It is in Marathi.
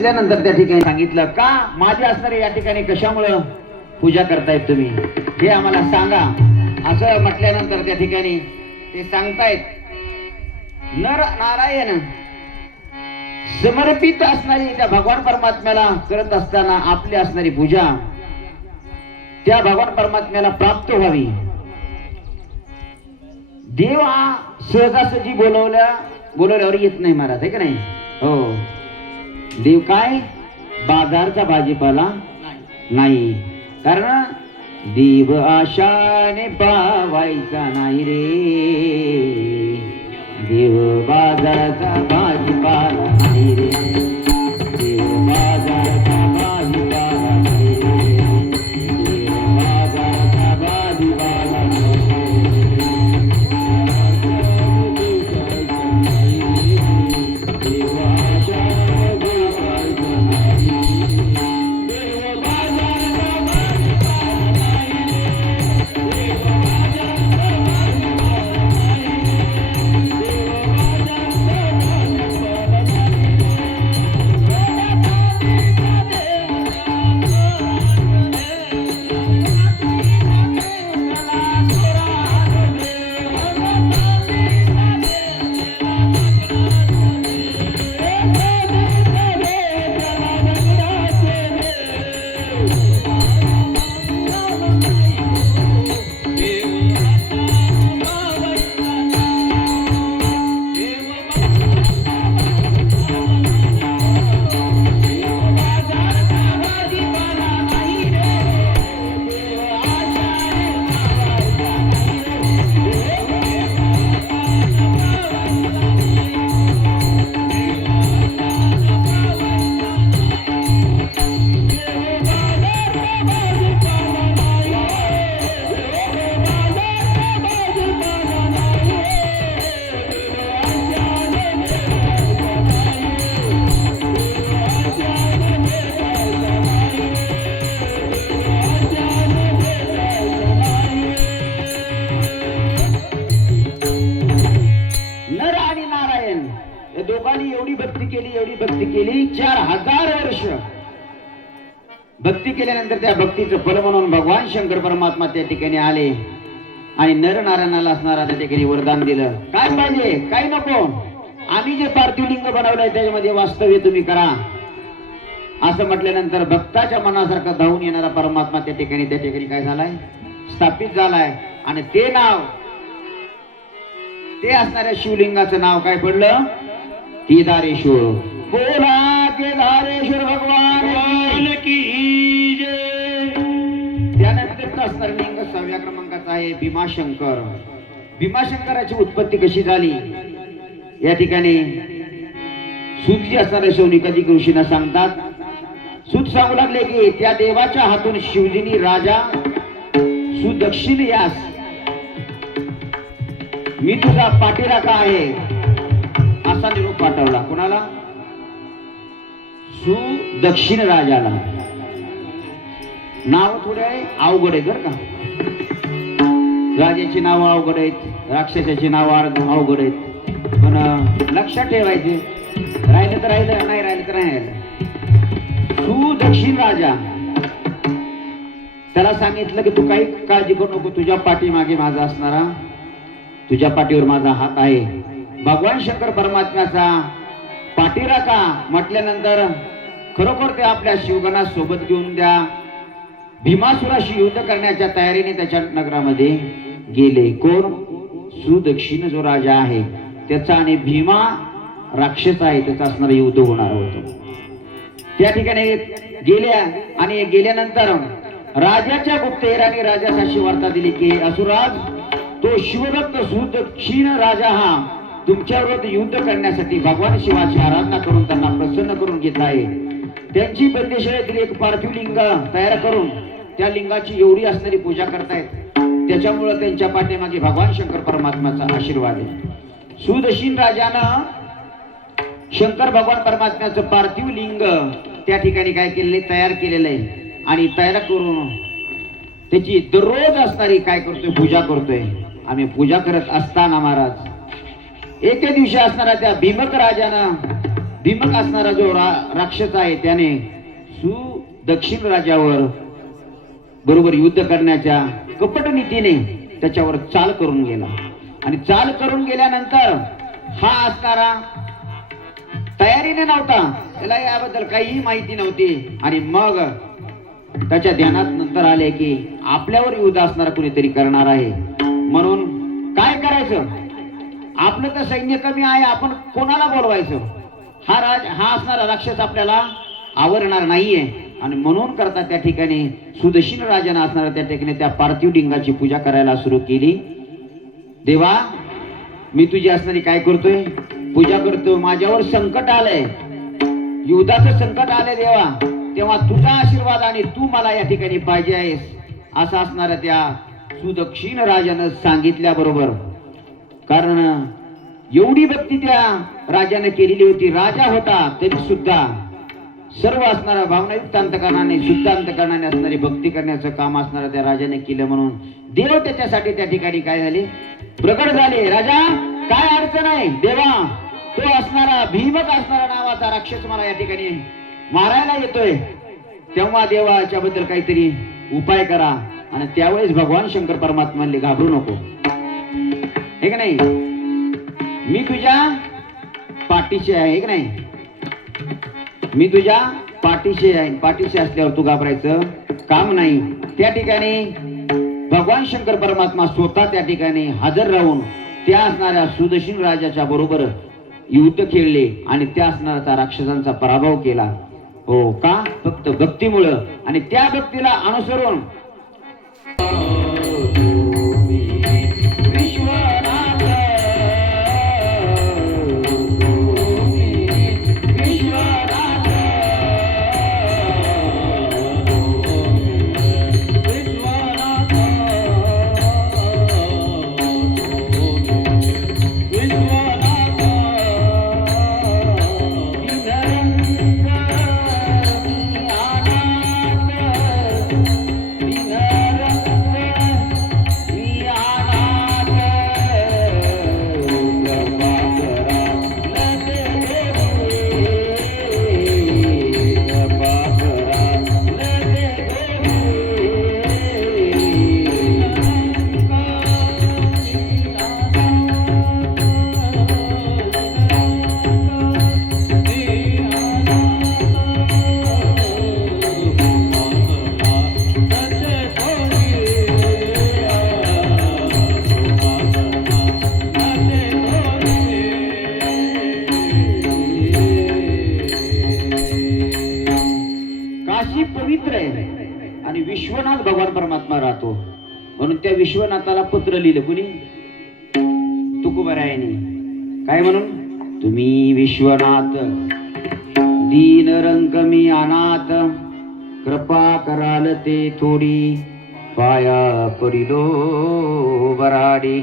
त्यानंतर त्या ठिकाणी सांगितलं का माझे असणारे या ठिकाणी कशामुळं पूजा करतायत तुम्ही हे आम्हाला सांगा असं म्हटल्यानंतर त्या ठिकाणी ते सांगतायत नर नारायण समर्पित असणारी त्या भगवान परमात्म्याला करत असताना आपली असणारी पूजा त्या भगवान परमात्म्याला प्राप्त व्हावी। देव हा सहजासहजी बोलवल्यावर येत नाही महाराज, आहे का नाही? हो, देव काय बाजारचा भाजीपाला नाही, कारण देव आशाने पावायचा नाही रे, देव बाजारचा भाजीपाला नाही रे, देव बाजारचा भाजीपाला नाही रे, देव बाजारचा भाजीपाला एवढी भक्ती केली 4000 वर्ष भक्ती केल्यानंतर त्या भक्तीचं फल म्हणून भगवान शंकर परमात्मा त्या ठिकाणी आले आणि नर नारायणाला असणारा त्या ठिकाणी वरदान दिलं। काय पाहिजे, काय नको, आम्ही जे पार्थिव लिंग बनवलंय त्याच्यामध्ये वास्तव्य तुम्ही करा असं म्हटल्यानंतर भक्ताच्या मनासारखं धावून येणारा परमात्मा त्या ठिकाणी काय झालाय, स्थापित झालाय। आणि ते नाव, ते असणाऱ्या शिवलिंगाचं नाव काय पडलं, केदारेश्वर। बोला केदारेश्वर भगवान की जय। त्यानंतर असणारं लिंग 6व्या क्रमांकाचा आहे भीमाशंकर। भीमाशंकराची उत्पत्ती कशी झाली या ठिकाणी सूत जी असणारे शौनिकाजी ऋषींना सांगतात। सूत सांगू लागले की त्या देवाच्या हातून शिवजीनी राजा सुदक्षिण यास मी तुझा पाठीराखा आहे असा निरोप पाठवला। कोणाला? सुदक्षिण राजाला। नाव थोडे अवघड आहेत बरं का, राजाची नाव अवघड आहेत, राक्षसाची नाव अवघड आहेत, पण लक्षात ठेवायचे, राहिलं तर राहिलं, नाही राहिलं तर नाही राहिलं। सुदक्षिण राजा त्याला सांगितलं की तू काही काळजी करू नको, तुझ्या पाठीमागे माझा असणारा, तुझ्या पाठीवर माझा हात आहे। भगवान शंकर परमात्म्याचा पाठीराखा म्हटल्यानंतर खरोखर ते आपल्या शिवगणा सोबत घेऊन त्या भीमासुराशी युद्ध करण्याच्या तयारीने त्याच्या नगरामध्ये गेले। कोण? सुदक्षिण जो राजा आहे त्याचा आणि भीमा राक्षस आहे त्याचा असणारं युद्ध होणार होतं। त्या ठिकाणी गेल्या आणि गेल्यानंतर राजाच्या गुप्तहेराने राजास अशी वार्ता दिली की असुराज, तो शिवभक्त सुदक्षिण राजा हा तुमच्या विरुद्ध युद्ध करण्यासाठी भगवान शिवाची आराधना करून त्यांना प्रसन्न करून घेत आहे। त्यांची बंदिशाळेतील एक पार्थिव लिंग तयार करून त्या लिंगाची एवढी असणारी पूजा करतायत, त्याच्यामुळे त्यांच्या पाठीमागे भगवान शंकर परमात्म्याचा आशीर्वाद आहे। सुदक्षिण राजानं शंकर भगवान परमात्म्याचं पार्थिव लिंग त्या ठिकाणी काय केलेले, तयार केलेलं आहे आणि तयार करून त्याची दररोज असणारी काय करतोय, पूजा करतोय। आम्ही पूजा करत असताना महाराज एके दिवशी असणारा त्या भीमक राजानं भीमक असणारा जो राक्षस आहे त्याने सुदक्षिण राजावर बरोबर युद्ध करण्याच्या कपट नीतीने त्याच्यावर चाल करून गेला आणि चाल करून गेल्यानंतर हा असणारा तयारीने नव्हता, त्याला याबद्दल काहीही माहिती नव्हती आणि मग त्याच्या ध्यानात नंतर आले की आपल्यावर युद्ध असणारा कुणीतरी करणार आहे, म्हणून काय करायचं, आपलं तर सैन्य कमी आहे, आपण कोणाला बोलवायचं, हा असणारा राक्षस आपल्याला आवरणार नाहीये आणि म्हणून करता त्या ठिकाणी सुदक्षिण राजाने असणारा त्या ठिकाणी त्या पार्थिव लिंगाची पूजा करायला सुरू केली. देवा मी तुझी असणारी काय करतोय, पूजा करतो, माझ्यावर संकट आलंय, युद्धाचं संकट आलंय देवा, तेव्हा तुझा आशीर्वाद आणि तू मला या ठिकाणी पाहिजे आहेस असं असणाऱ्या त्या सुदक्षिण राजानं सांगितल्या बरोबर. कारण एवढी भक्ती त्या राजाने केलेली होती, राजा होता तरी सुद्धा सर्व असणाऱ्या भावनायुक्त अंतकरणाने शुद्ध अंतकरणाने असणारी भक्ती करण्याचं काम असणाऱ्या त्या राजाने केलं, म्हणून देव त्याच्यासाठी त्या ठिकाणी काय झाले, प्रकट झाले. राजा काय अडचण आहे देवा, तो असणारा भीमक असणारा नावाचा राक्षस मला या ठिकाणी मारायला येतोय, तेव्हा देवाच्या बद्दल काहीतरी उपाय करा. आणि त्यावेळेस भगवान शंकर परमात्माने घाबरू नको, हे का नाही, मी तुझ्या पाठीशी आहे, हे का नाही, मी तुझ्या पाठीशी आहे, पाठीशी असल्यावर तू घाबरायचं काम नाही. त्या ठिकाणी भगवान शंकर परमात्मा स्वतः त्या ठिकाणी हजर राहून त्या असणाऱ्या सुदक्षिण राजाच्या बरोबर युद्ध खेळले आणि त्या असणाऱ्या राक्षसांचा पराभव केला. हो का, फक्त भक्तीमुळं, आणि त्या भक्तीला अनुसरून पवित्र आहे आणि विश्वनाथ भगवान परमात्मा राहतो, म्हणून त्या विश्वनाथाला पत्र लिहिलं कुणी, तुकोबारायाने. काय म्हणून, तुम्ही विश्वनाथ दीन रंग मी अनाथ, कृपा कराल ते थोडी, पाया परिलो बराडी.